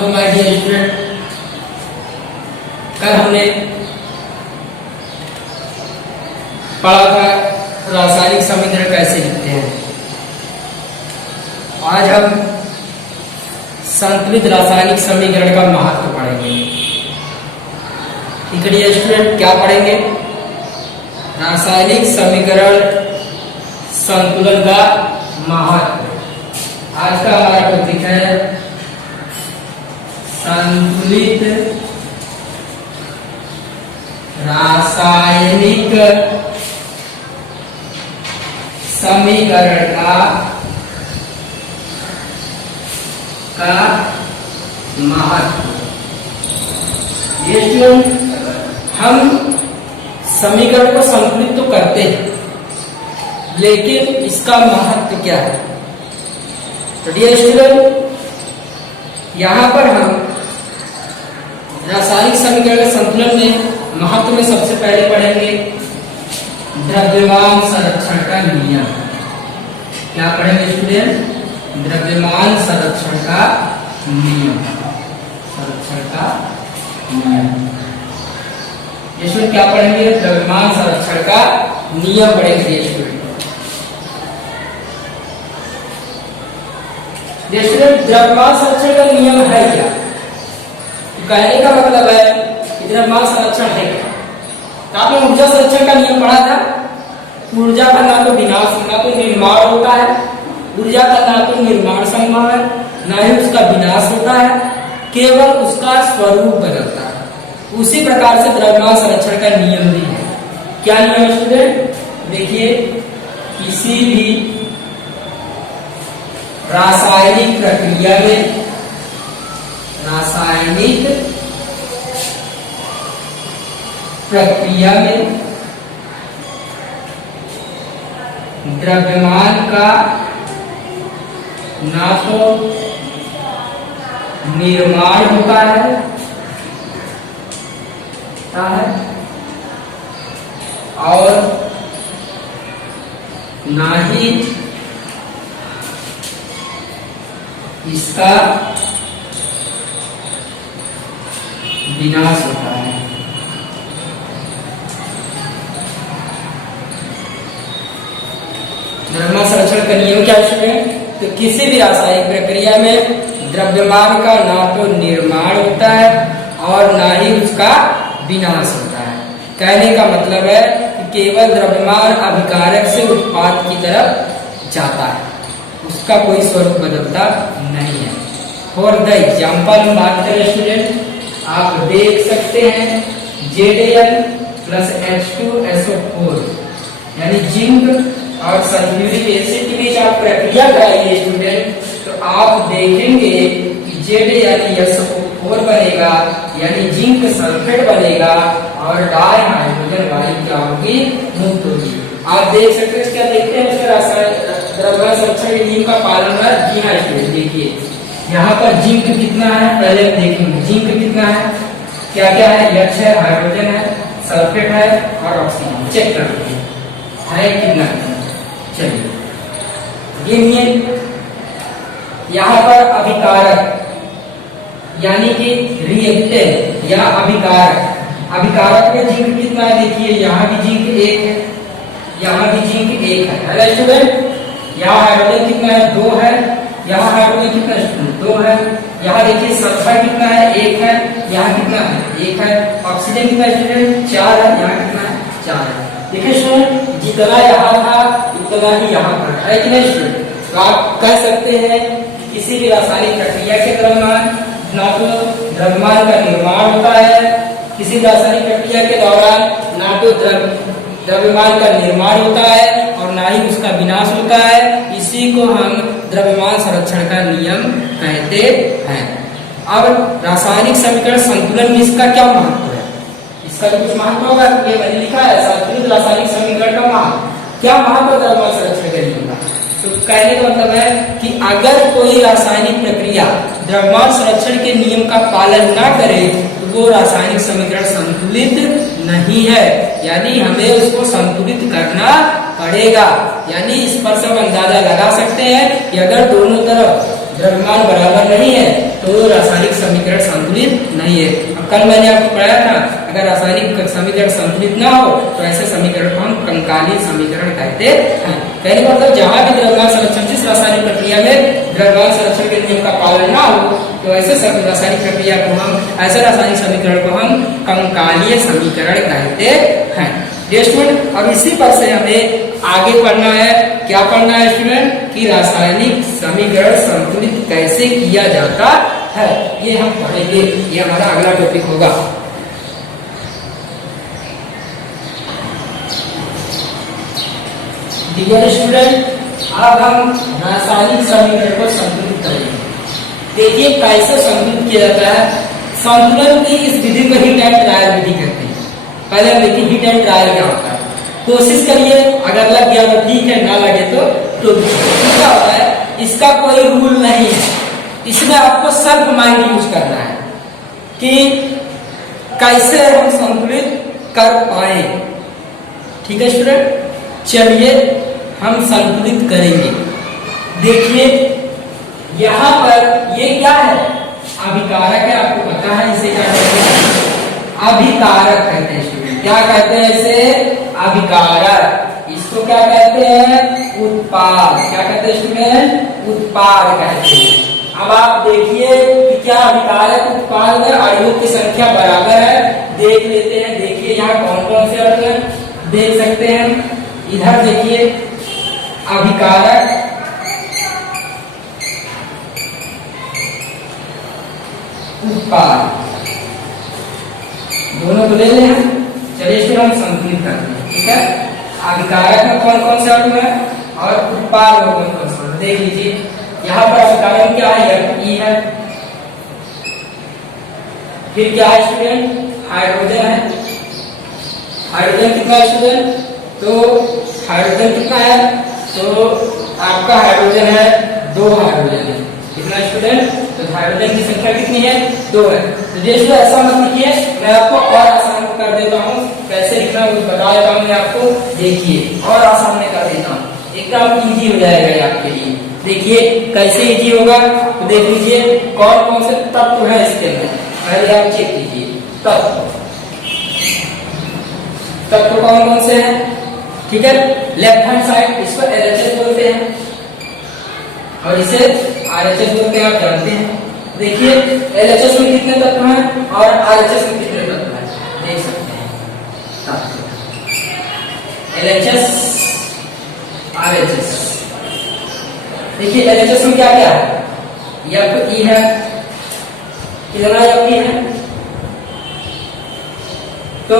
Hello my dear student, कल हमने पढ़ा था रासायनिक समीकरण कैसे लिखते हैं। आज हम संतुलित रासायनिक समीकरण का महत्व पढ़ेंगे। डियर स्टूडेंट, क्या पढ़ेंगे? रासायनिक समीकरण संतुलन का महत्व। आज का हमारा टॉपिक है संतुलित रासायनिक समीकरण का महत्व। ये हम समीकरण को संतुलित तो करते हैं, लेकिन इसका महत्व क्या है? तो डियर स्टूडेंट, यहाँ पर हम रासायनिक समीकरण के संतुलन में महत्व में सबसे पहले पढ़ेंगे द्रव्यमान संरक्षण का नियम। क्या पढ़ेंगे स्टूडेंट? द्रव्यमान संरक्षण का नियम। संरक्षण का नियम। स्टूडेंट क्या पढ़ेंगे? द्रव्यमान संरक्षण का नियम पढ़ेंगे स्टूडेंट। द्रव्यमान संरक्षण का नियम है क्या? कहने का मतलब है कि द्रव्यमान संरक्षण है क्या? तो आपने ऊर्जा संरक्षण का नियम पढ़ा था। ऊर्जा का ना तो विनाश ना तो निर्माण होता है, ऊर्जा का ना तो निर्माण संभव है ना ही उसका विनाश होता है, केवल उसका स्वरूप बदलता है। उसी प्रकार से द्रव्यमान संरक्षण का नियम भी है। क्या नियम स्टूडेंट? देखिए, किसी भी रासायनिक प्रक्रिया में द्रव्यमान का ना तो निर्माण होता है और ना ही इसका विनाश होता है। द्रव्यमान संरक्षण का नियम क्या है? तो किसी भी रासायनिक प्रक्रिया में द्रव्यमान का ना तो निर्माण होता है और ना ही उसका विनाश होता है। कहने का मतलब है कि केवल द्रव्यमान अभिकारक से उत्पाद की तरफ जाता है, उसका कोई स्वरूप बदलता नहीं है। फॉर द एग्जाम्पल हम बात करें स्टूडेंट, आप देख सकते हैं ZAl प्लस H2SO4 यानी जिंक और सल्फ्यूरिक एसिड के बीच आप प्रक्रिया कराइए स्टूडेंट, तो आप देखेंगे कि ZaSO4 बनेगा यानी जिंक सल्फेट बनेगा और डाई हाइड्रोजन वायु क्या होगी? मुक्त होगी। आप देख सकते हैं, क्या देखते हैं उसका रासायनिक द्रव्यमान संरक्षण के नियम का पालन है। जी हाँ स्टूडेंट, देखिए यहाँ पर जिंक कितना है पहले देखेंगे। जिंक कितना है, क्या क्या है? H है, हाइड्रोजन है, सल्फेट है और ऑक्सीजन। चेक करते हैं कितना। चलिए, यहाँ पर अभिकारक यानी कि रिएक्टेंट या अभिकारक में जिंक कितना है? देखिए यहाँ भी जिंक 1 है, यहाँ भी जिंक 1 है स्टूडेंट। यहाँ हाइड्रोजन कितना है? 2 है। यहाँ हाइड्रोजन कितना है? 2 है। यहाँ देखिए सल्फर कितना है? 1 है। यहाँ कितना है? 1 है। ऑक्सीजन कितना है स्टूडेंट? 4 है। यहाँ कितना है? 4 है। देखिए स्टूडेंट, जितना यहाँ था उतना ही यहाँ पर है कि नहीं स्टूडेंट? तो आप कह सकते हैं कि किसी भी रासायनिक प्रक्रिया के दौरान ना तो द्रव्यमान का निर्माण होता है, किसी रासायनिक प्रक्रिया के दौरान ना तो द्रव्यमान का निर्माण होता है और ना ही उसका विनाश होता है। इसी को हम द्रव्यमान संरक्षण का नियम कहते हैं। अब रासायनिक समीकरण संतुलन में इसका क्या महत्व है? इसका भी कुछ महत्व होगा। ये मैंने लिखा है संतुलित रासायनिक समीकरण का महत्व। क्या महत्व द्रव्यमान संरक्षण का नियम का? तो कहने का मतलब है कि अगर कोई रासायनिक प्रक्रिया द्रव्यमान संरक्षण के नियम का पालन ना करे तो वो रासायनिक समीकरण संतुलित नहीं है, यानी हमें उसको संतुलित करना पड़ेगा। यानी इस पर से हम अंदाजा लगा सकते हैं कि अगर दोनों तरफ द्रव्यमान बराबर नहीं है तो रासायनिक समीकरण संतुलित नहीं है। अब कल मैंने आपको पढ़ाया था, अगर रासायनिक समीकरण संतुलित ना हो तो ऐसे समीकरण को हम कंकाली समीकरण कहते हैं। कहने का मतलब जहां भी द्रव्यमान संरक्षण जिस रासायनिक प्रक्रिया में द्रव्यमान संरक्षण के नियम का पालन ना हो तो ऐसे रासायनिक प्रक्रिया को हम ऐसे रासायनिक समीकरण को हम कंकालीय समीकरण कहते हैं। स्टूडेंट अब इसी पर से हमें आगे पढ़ना है, क्या पढ़ना है स्टूडेंट कि रासायनिक समीकरण संतुलित कैसे किया जाता है, ये हम पढ़ेंगे, ये हमारा अगला टॉपिक होगा। डियर स्टूडेंट, अब हम रासायनिक समीकरण को संतुलित करेंगे। देखिए कैसे संतुलित किया जाता है। संतुलन की इस विधि को हीट एंड ट्रायल विधि कहते हैं। पहले हम देखिए हीट एंड ट्रायल क्या होता है। कोशिश करिए, अगर लग गया तो ठीक है, ना लगे तो क्या होता है, इसका कोई रूल नहीं है, इसमें आपको सेल्फ माइंड यूज करना है कि कैसे हम संतुलित कर पाए। ठीक है स्टूडेंट, चलिए हम संतुलित करेंगे। देखिए यहाँ पर ये क्या है, अभिकारक है, आपको पता है इसे क्या कहते हैं, अभिकारक कहते हैं स्टूडेंट। क्या कहते हैं इसे, अभिकारक। इसको क्या कहते हैं, उत्पाद। क्या कहते हैं स्टूडेंट, उत्पाद कहते हैं। अब आप देखिए कि क्या अभिकारक उत्पाद में अणुओं की संख्या बराबर है, देख लेते हैं। देखिए यहाँ कौन कौन से अणु हैं, देख सकते हैं। इधर देखिए अभिकारक, उत्पाद, दोनों को ले लें हम। चलिए इसको हम संतुलित करते हैं। ठीक है, अभिकारक में कौन कौन से अणु है और उत्पाद में कौन कौन से अणु, देख लीजिए। यहाँ पर अभिकारक क्या है, ई है, फिर क्या है स्टूडेंट, हाइड्रोजन है। हाइड्रोजन कितना है स्टूडेंट, तो हाइड्रोजन कितना है, तो आपका हाइड्रोजन है, 2 हाइड्रोजन है। कितना स्टूडेंट, तो हाइड्रोजन की संख्या कितनी है, 2 है। तो जैसे ऐसा मत लिखिए, मैं आपको और आसान कर देता हूँ, कैसे लिखना है बता देता हूँ मैं आपको। देखिए और आसान में कर देता हूँ, एकदम इजी हो जाएगा ये आपके लिए। देखिए कैसे इजी होगा, तो देख लीजिए कौन कौन से तत्व है इसके अंदर, पहले आप चेक कीजिए। तत्व कौन कौन से हैं, ठीक है। लेफ्ट हैंड साइड इसको LHS बोलते हैं और इसे RHS बोलते हैं, आप जानते हैं। देखिए LHS में कितने तत्व हैं और RHS में कितने तत्व हैं, देख सकते हैं। LHS RHS, देखिए LHS में क्या क्या है, FE है, कितना FE है। तो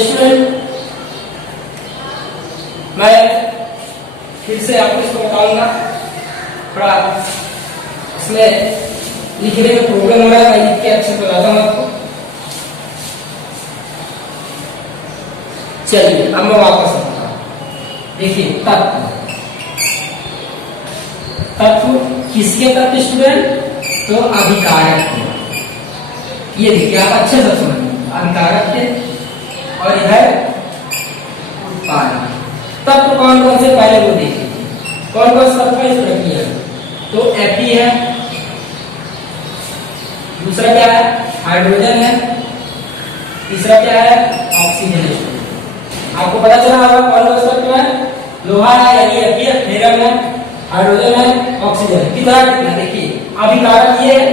स्टूडेंट मैं फिर से आपको इसको बताऊंगा, थोड़ा इसमें लिखने में प्रॉब्लम हो रहा है, मैं लिख के अच्छे से बताता हूँ आपको। चलिए अब मैं वापस आता हूँ। देखिए तत्व किसके तत्व स्टूडेंट, तो अभिकारक के। ये देखिए आप अच्छे से समझिए, अभिकारक के और इधर उत्पाद। तत्व कौन कौन से पहले वो देखिए, कौन कौन से तत्व इस प्रक्रिया है, तो Fe है, दूसरा क्या है, हाइड्रोजन है, तीसरा क्या है, ऑक्सीजन है। आपको पता चला होगा कौन कौन सा तत्व है, लोहा है यानी Fe, हेरम है, हाइड्रोजन है, ऑक्सीजन है। कितना कितना, देखिए अभिकारक ये है,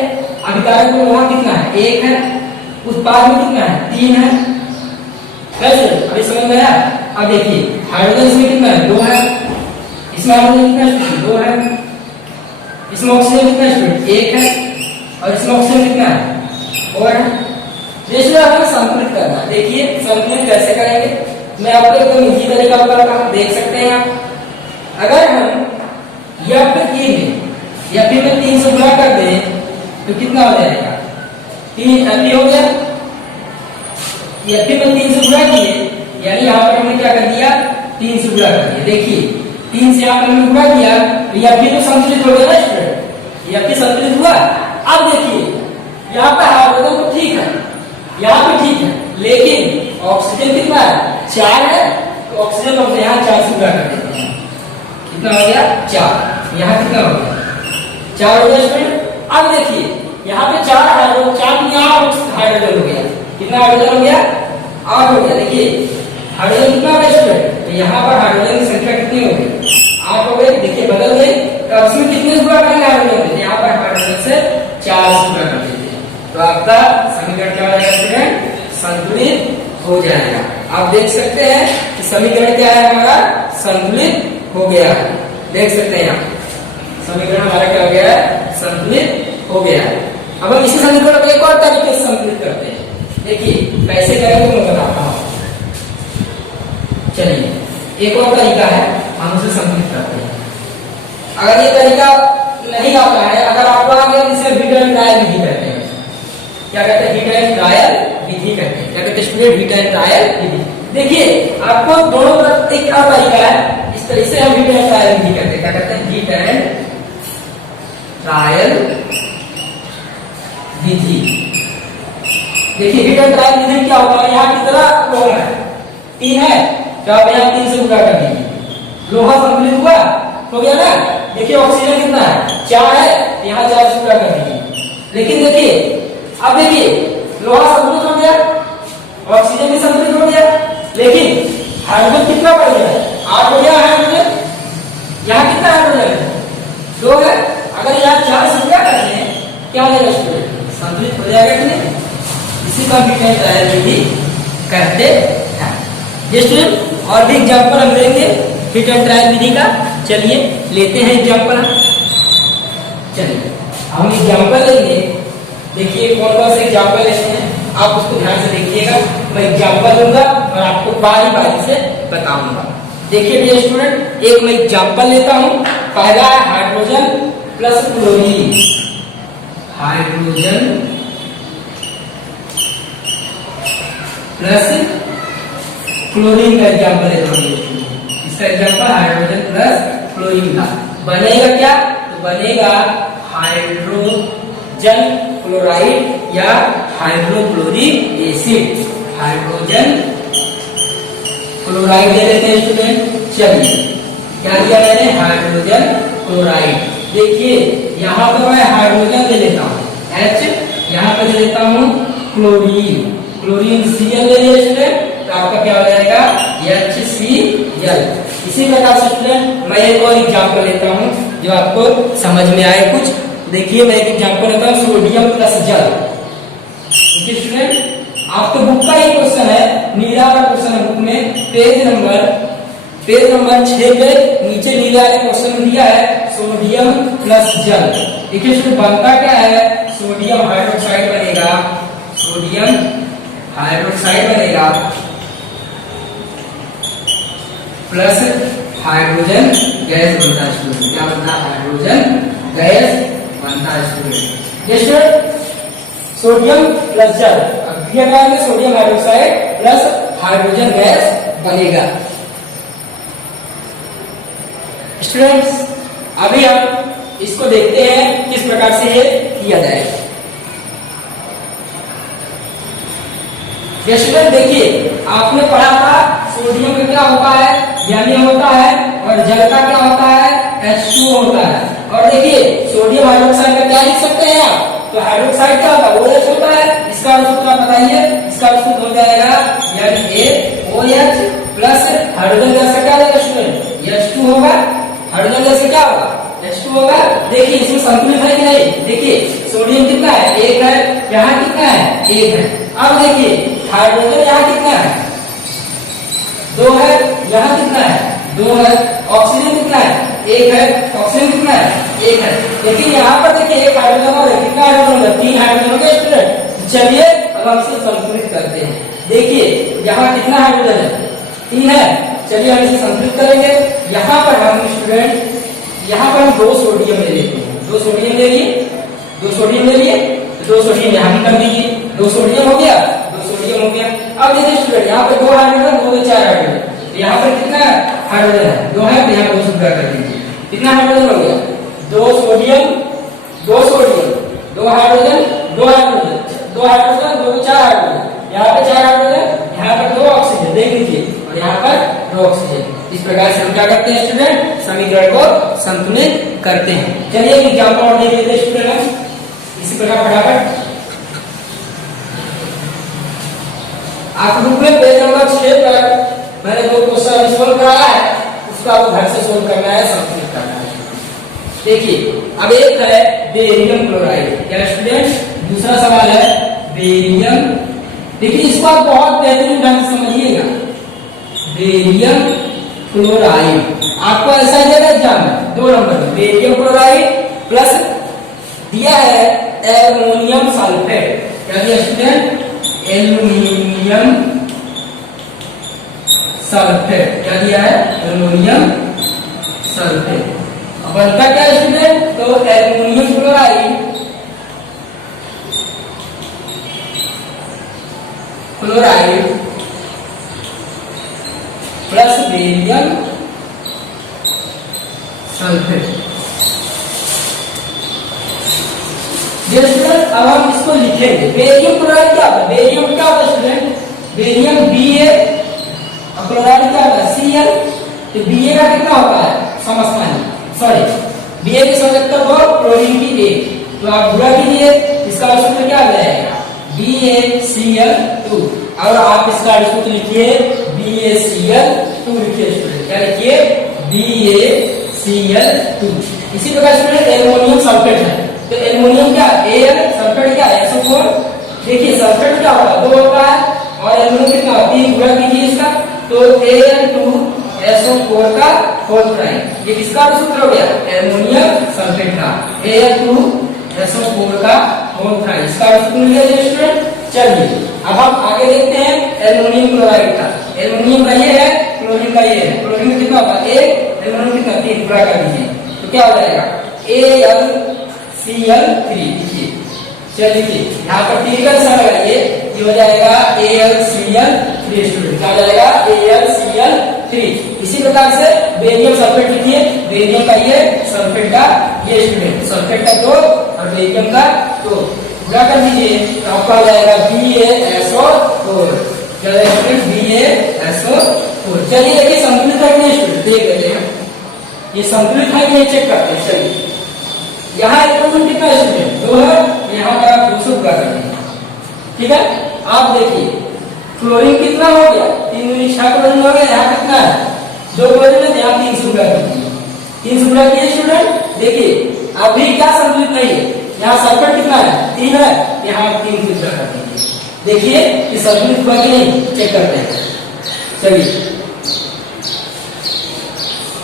अभिकारक में लोहा कितना है, 1 है, उत्पाद में कितना है, 3 है। कैसे अभी समझ में आया। अब देखिए हाइड्रोजन इसमें कितना है, 2 है, इसमें हाइड्रोजन कितना है, 2 है, इसमें ऑक्सीजन कितना है, 1 है, और इसमें ऑक्सीजन कितना है, 4 है। जैसे हमें संतुलित करना है, देखिए संतुलित कैसे करेंगे, मैं आपको एकदम इजी तरीका बताता हूं, देख सकते हैं आप। अगर हम FE में 3 से गुणा कर दें तो कितना हो जाएगा, 3 FE हो गया। FE में 3 से गुणा किए यानी यहाँ पर हमने क्या कर दिया, 3 से गुणा कर दिया। देखिए 3 से यहाँ पर हमने गुणा किया तो FE तो संतुलित हो गया ना स्टूडेंट, FE संतुलित हुआ। अब देखिए यहाँ पर हाइड्रोजन तो ठीक है, यहाँ पे ठीक है, लेकिन ऑक्सीजन कितना है, 4 है, तो ऑक्सीजन को यहाँ 4 से गुणा कर देते हैं। कितना हो गया, 4। यहाँ कितना हो गया, 4 हो गया स्टूडेंट। अब देखिए यहाँ पे 4 हाइड्रोजन हो गया। कितना हाइड्रोजन हो गया? 8 हो गया। देखिए हाइड्रोजन कितना है? तो यहाँ पर हाइड्रोजन की संख्या कितनी हो गई? 8 हो गई। देखिए बदल गए। तो इसमें कितने से गुणा करेंगे हाइड्रोजन? यहाँ पर हाइड्रोजन से 4 से गुणा कर देते हैं। तो आपका समीकरण क्या हो जाएगा स्टूडेंट? संतुलित हो जाएगा। आप देख सकते हैं कि समीकरण क्या है हमारा? संतुलित हो गया है। देख सकते हैं आप समीकरण हमारा क्या हो गया है? संतुलित हो गया है। अब हम इसी समीकरण को एक और तरीके से संतुलित करते हैं। देखिए कैसे करेंगे मैं बताता हूँ। चलिए एक और तरीका है, हम उसे संतुलित करते हैं। अगर ये तरीका नहीं आता है, अगर आपको आ गया, इसे हीट एंड ट्रायल विधि कहते हैं। क्या कहते हैं? हीट एंड ट्रायल विधि कहते हैं। क्या कहते हैं स्टूडेंट? हीट एंड ट्रायल विधि। देखिए आपको दोनों तरफ एक और तरीका है, इस तरह से हम हीट एंड ट्रायल विधि कहते हैं। क्या कहते हैं? हीट एंड ट्रायल विधि। देखिए हीट एंड ट्रायल विधि क्या होगा? यहाँ कितना लोहा है? 3 है। तो आप यहाँ 3 से गुणा कर दीजिए। लोहा संतुलित हुआ, हो गया ना? देखिए ऑक्सीजन कितना है? 4 है। यहाँ 4 से गुणा कर दीजिए। लेकिन देखिए अब देखिए लोहा संतुलित हो गया, ऑक्सीजन भी संतुलित हो गया, लेकिन हाइड्रोजन कितना बढ़ गया? 8 हो गया हाइड्रोजन। यहाँ कितना हाइड्रोजन है? 2 है। अगर यहाँ 4 से गुणा करते हैं क्या हो जाएगा स्टूडेंट? संतुलित हो जाएगा कि नहीं? इसी का हीट एंड ट्रायल विधि कहते हैं। ये स्टूडेंट और भी एग्जाम्पल हम लेंगे हीट एंड ट्रायल विधि का। चलिए लेते हैं एग्जाम्पल। चलिए हम एग्जाम्पल लेंगे। देखिए कौन कौन से एग्जाम्पल लेते हैं, आप उसको ध्यान से देखिएगा। मैं एग्जाम्पल दूंगा और आपको बारी बारी से बताऊंगा। देखिए डियर स्टूडेंट, एक मैं एग्जाम्पल लेता हूं। पहला है hydrogen plus chlorine. Hydrogen plus chlorine का एग्जाम्पल लेता हूं। इसका एग्जाम्पल हाइड्रोजन प्लस क्लोरीन का बनेगा क्या? तो बनेगा हाइड्रोजन क्लोराइड या हाइड्रोक्लोरिक एसिड। हाइड्रोजन क्लोराइड ले लेते हैं स्टूडेंट। चलिए क्या दिया मैंने? Hydrogen chloride. देखिए यहाँ पर मैं हाइड्रोजन ले लेता हूँ H, यहाँ पर ले लेता हूँ क्लोरीन। क्लोरीन Cl ले लिया स्टूडेंट, तो आपका क्या हो जाएगा? HCl। इसी प्रकार से स्टूडेंट मैं एक और एग्जाम्पल लेता हूँ जो आपको समझ में आए कुछ। देखिए मैं एक एग्जाम्पल लेता हूँ सोडियम प्लस जल। देखिए स्टूडेंट आपके बुक का ये क्वेश्चन है, नीला का क्वेश्चन है बुक में, पेज नंबर 6 पे नीचे नीला वाले क्वेश्चन दिया है सोडियम प्लस जल। देखिए स्टूडेंट बनता क्या है? सोडियम हाइड्रोक्साइड बनेगा। सोडियम हाइड्रोक्साइड बनेगा प्लस हाइड्रोजन गैस बनता है स्टूडेंट। क्या बनता है? हाइड्रोजन गैस बनता है स्टूडेंट। ये स्टूडेंट सोडियम प्लस जल, अब क्रिया करेंगे sodium hydroxide plus hydrogen gas बनेगा। स्टूडेंट्स अभी हम इसको देखते हैं किस प्रकार से ये किया जाएगा। स्टूडेंट देखिए आपने पढ़ा था सोडियम का क्या होता है? यानी होता है, और जल का क्या होता है? H2O होता है। और देखिए सोडियम हाइड्रोक्साइड का क्या लिख सकते हैं आप? तो हाइड्रोक्साइड क्या होता है? OH होता है। इसका सूत्र बताइए। इसका सूत्र हो जाएगा यानी OH प्लस हाइड्रोजन गैस का क्या होगा स्टूडेंट? H2 होगा। हाइड्रोजन गैस क्या होगा? H2 होगा। देखिए इसमें संतुलित है कि नहीं? देखिए सोडियम कितना है? 1 है। यहाँ कितना है? 1 है। अब देखिए हाइड्रोजन यहाँ कितना है? 2 है। यहाँ कितना है? 2 है। ऑक्सीजन कितना है? 1 है। ऑक्सीजन कितना है? 1 है। लेकिन यहाँ पर देखिए एक हाइड्रोजन और कितना हाइड्रोजन है? 3 हाइड्रोजन हो गए स्टूडेंट। चलिए अब हम इसे संतुलित करते हैं। देखिए यहाँ कितना हाइड्रोजन है? 3 है। चलिए हम इसे संतुलित करेंगे। यहाँ पर हम स्टूडेंट यहाँ पर हम 2 सोडियम ले लेते हैं। 2 सोडियम ले लिए, 2 सोडियम ले लिए, 2 सोडियम यहाँ भी कर दीजिए। 2 सोडियम हो गया, 2 सोडियम हो गया। अब देखिए स्टूडेंट यहाँ पे 2 हाइड्रोजन, 2 में 4 हाइड्रोजन। यहाँ पर कितना हाइड्रोजन है? 2 है। तो यहाँ 2 से गुणा कर दीजिए। कितना हाइड्रोजन हो गया? 2 sodium, 2 sodium, 2 hydrogen, 2 hydrogen, 2 hydrogen, 2 में 4 हाइड्रोजन। यहाँ पे 4 हाइड्रोजन, यहाँ पर 2 ऑक्सीजन। देख लीजिए, और यहाँ पर 2 ऑक्सीजन। इस प्रकार से हम क्या करते हैं स्टूडेंट? समीकरण को संतुलित करते हैं। चलिए एक एग्जाम्पल और देख लेते हैं स्टूडेंट। इसी प्रकार फटाफट आप बुक में पेज नंबर 6 पर मैंने जो क्वेश्चन सोल्व कराया है उसको आपको घर से सोल्व करना है, संस्कृत करना है। देखिए अब एक है बेरियम क्लोराइड, क्या स्टूडेंट? दूसरा सवाल है बेरियम। देखिए इसको आप बहुत बेहतरीन ढंग से समझिएगा। बेरियम क्लोराइड आपको ऐसा ही देगा एग्जाम में 2 नंबर में, बेरियम क्लोराइड प्लस दिया है एल्युमिनियम सल्फेट। क्या दिया स्टूडेंट? Aluminium sulphate. क्या दिया है? Aluminium sulphate. अब बनता क्या स्टूडेंट? तो aluminium chloride plus barium sulphate. Student अब हम इसको लिखेंगे। बेरियम क्लोराइड क्या होता है? बेरियम क्या होता है स्टूडेंट? बेरियम Ba और क्लोराइड क्या होता है? Cl। तो Ba का कितना होता है? समझना है, सॉरी Ba की संयोजकता 2, क्लोरीन की 1। तो आप गुणा कीजिए, इसका सूत्र क्या आ जाएगा? BaCl2। और आप इसका सूत्र लिखिए BaCl2 लिखिए स्टूडेंट। क्या लिखिए? BaCl2। इसी प्रकार स्टूडेंट एल्युमिनियम सल्फेट है, तो एल्युमिनियम क्या? Al, सल्फेट क्या? SO4। देखिए सल्फेट क्या होता है? 2 होता है और एल्युमिनियम कितना होता है? 3। गुणा कीजिए इसका, तो Al2SO4 का होल प्राइम। ये किसका सूत्र हो गया? एल्युमिनियम सल्फेट का Al2SO4 का होल प्राइम। इसका सूत्र मिल गया स्टूडेंट। चलिए अब हम आगे देखते हैं एल्युमिनियम क्लोराइड का। एल्युमिनियम का ये है, क्लोरीन का ये है। क्लोरीन में कितना होता है? 1, एल्युमिनियम कितना? 3। गुणा कर दीजिए तो क्या हो जाएगा? AlCl3 लिखिए। चलिए लिखिए, यहाँ पर 3 का निशान लगाइए, ये हो जाएगा AlCl3 स्टूडेंट। क्या हो जाएगा? AlCl3। इसी प्रकार से बेरियम सल्फेट लिखिए। बेरियम का ये, सल्फेट का ये स्टूडेंट। सल्फेट का 2 और बेरियम का 2। गुणा कर दीजिए तो आपका हो जाएगा BaSO4। क्या है स्टूडेंट? BaSO4। चलिए देखिए संतुलित है कि नहीं स्टूडेंट, देख लेते हैं ये संतुलित है कि नहीं, चेक करते हैं। चलिए यहाँ इलेक्ट्रॉन कितना है स्टूडेंट? 2 है। यहाँ पर आप 2 से गुणा कर दीजिए, ठीक है। आप देखिए क्लोरीन कितना हो गया? 3 दूनी 6 क्लोरीन हो गया। यहाँ कितना है? 2 क्लोरीन है, यहाँ 3 से गुणा कीजिए। 3 से गुणा कीजिए स्टूडेंट। देखिए अभी क्या संतुलित नहीं है? यहाँ सल्फेट कितना है? 3 है, यहाँ 3 से गुणा कर दीजिए। देखिए कि संतुलित हुआ कि नहीं, चेक करते हैं। चलिए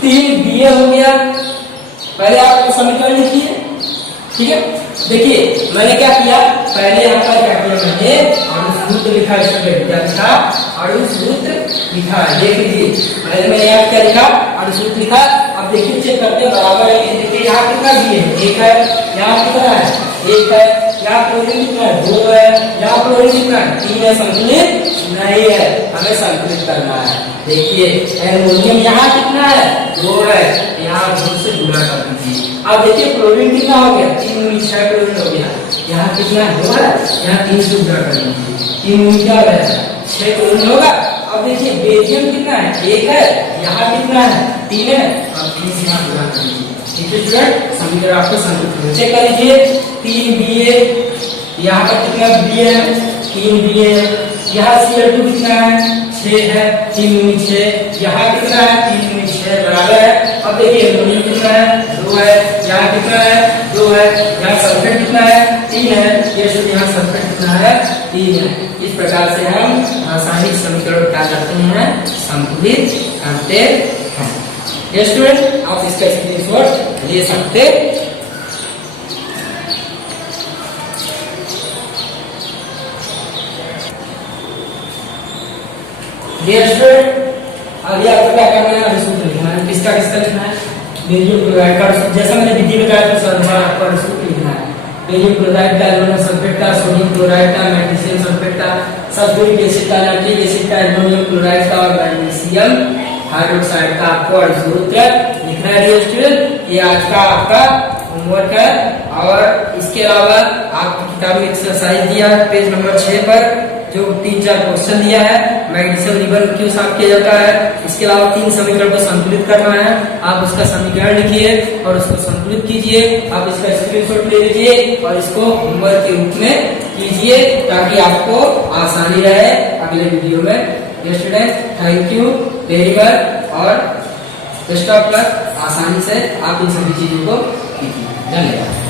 3 Ba हो गया। पहले आप समीकरण लिखिए, ठीक है। देखिए मैंने क्या किया, पहले यहाँ पर क्या किया? मैंने अणुसूत्र लिखा। स्टूडेंट क्या लिखा? अणुसूत्र लिखा। देख लीजिए पहले मैंने यहाँ क्या लिखा? अणुसूत्र लिखा। अब देखिए चेक करते बराबर है। देखिए यहाँ कितना दिए है? 1 है। यहाँ कितना है? 1 है। यहाँ क्लोरीन कितना है? 2 है। यहाँ क्लोरीन कितना है? 3 है। संतुलित नहीं है, हमें संतुलित करना है। देखिए एल्युमिनियम यहाँ कितना है? 2 है, यहाँ 2 से गुणा कर दीजिए। अब देखिए क्लोरीन कितना हो गया? 3 दूनी 6 क्लोरीन हो गया। यहाँ कितना है? 2 है, यहाँ 3 से गुणा कर दीजिए। 3 दूनी क्या हो जाएगा? 6 क्लोरीन होगा। अब देखिए बेरियम कितना है? 1 है। यहाँ कितना है? 3 है। अब 3 से यहाँ गुणा कर दीजिए, ठीक है स्टूडेंट। समीकरण आपको संतुलित चेक कर लीजिए। 3 Ba, यहाँ पर कितना Ba है? 3 Ba है। यहाँ Cl2 कितना है? 6 है। 3 दूनी 6। यहाँ कितना है? 3 दूनी 6 बराबर है। अब देखिए एल्युमिनियम कितना है? 2 है। यहाँ कितना है? 2 है। यहाँ सल्फेट कितना है? 3 है। ये सब यहाँ सल्फेट कितना है? 3 है। इस प्रकार से हम रासायनिक समीकरण क्या करते हैं? संतुलित करते हैं। ये स्टूडेंट आप इसका स्क्रीनशॉट ले सकते हैं। डियर स्टूडेंट अभी आपको क्या करना है? अणुसूत्र लिखना है। किसका किसका लिखना है? बेरियम क्लोराइड का। जैसा मैंने विधि बताया तो सरकार आपको अणुसूत्र लिखना है। बेरियम क्लोराइड का, एल्युमिनियम सल्फेट का, सोडियम क्लोराइड का, मैग्नीशियम सल्फेट का, सल्फ्यूरिक एसिड का, नाइट्रिक एसिड का, एल्युमिनियम क्लोराइड का और मैग्नीशियम हाइड्रोक्साइड का आपको अणुसूत्र लिखना है। डियर स्टूडेंट ये आज का आपका होमवर्क है। और इसके अलावा आपकी किताब में एक्सरसाइज दिया पेज नंबर 6 पर, जो 3-4 क्वेश्चन दिया है, मैग्नीशियम निबल क्यों साफ किया जाता है, इसके अलावा 3 समीकरण को संतुलित करना है। आप उसका समीकरण लिखिए और उसको संतुलित कीजिए। आप इसका स्क्रीनशॉट ले लीजिए और इसको होमवर्क के रूप में कीजिए ताकि आपको आसानी रहे अगले वीडियो में। Student, thank you very much और बेस्ट ऑफ लक। आसानी से आप इन सभी चीजों को कीजिए। धन्यवाद।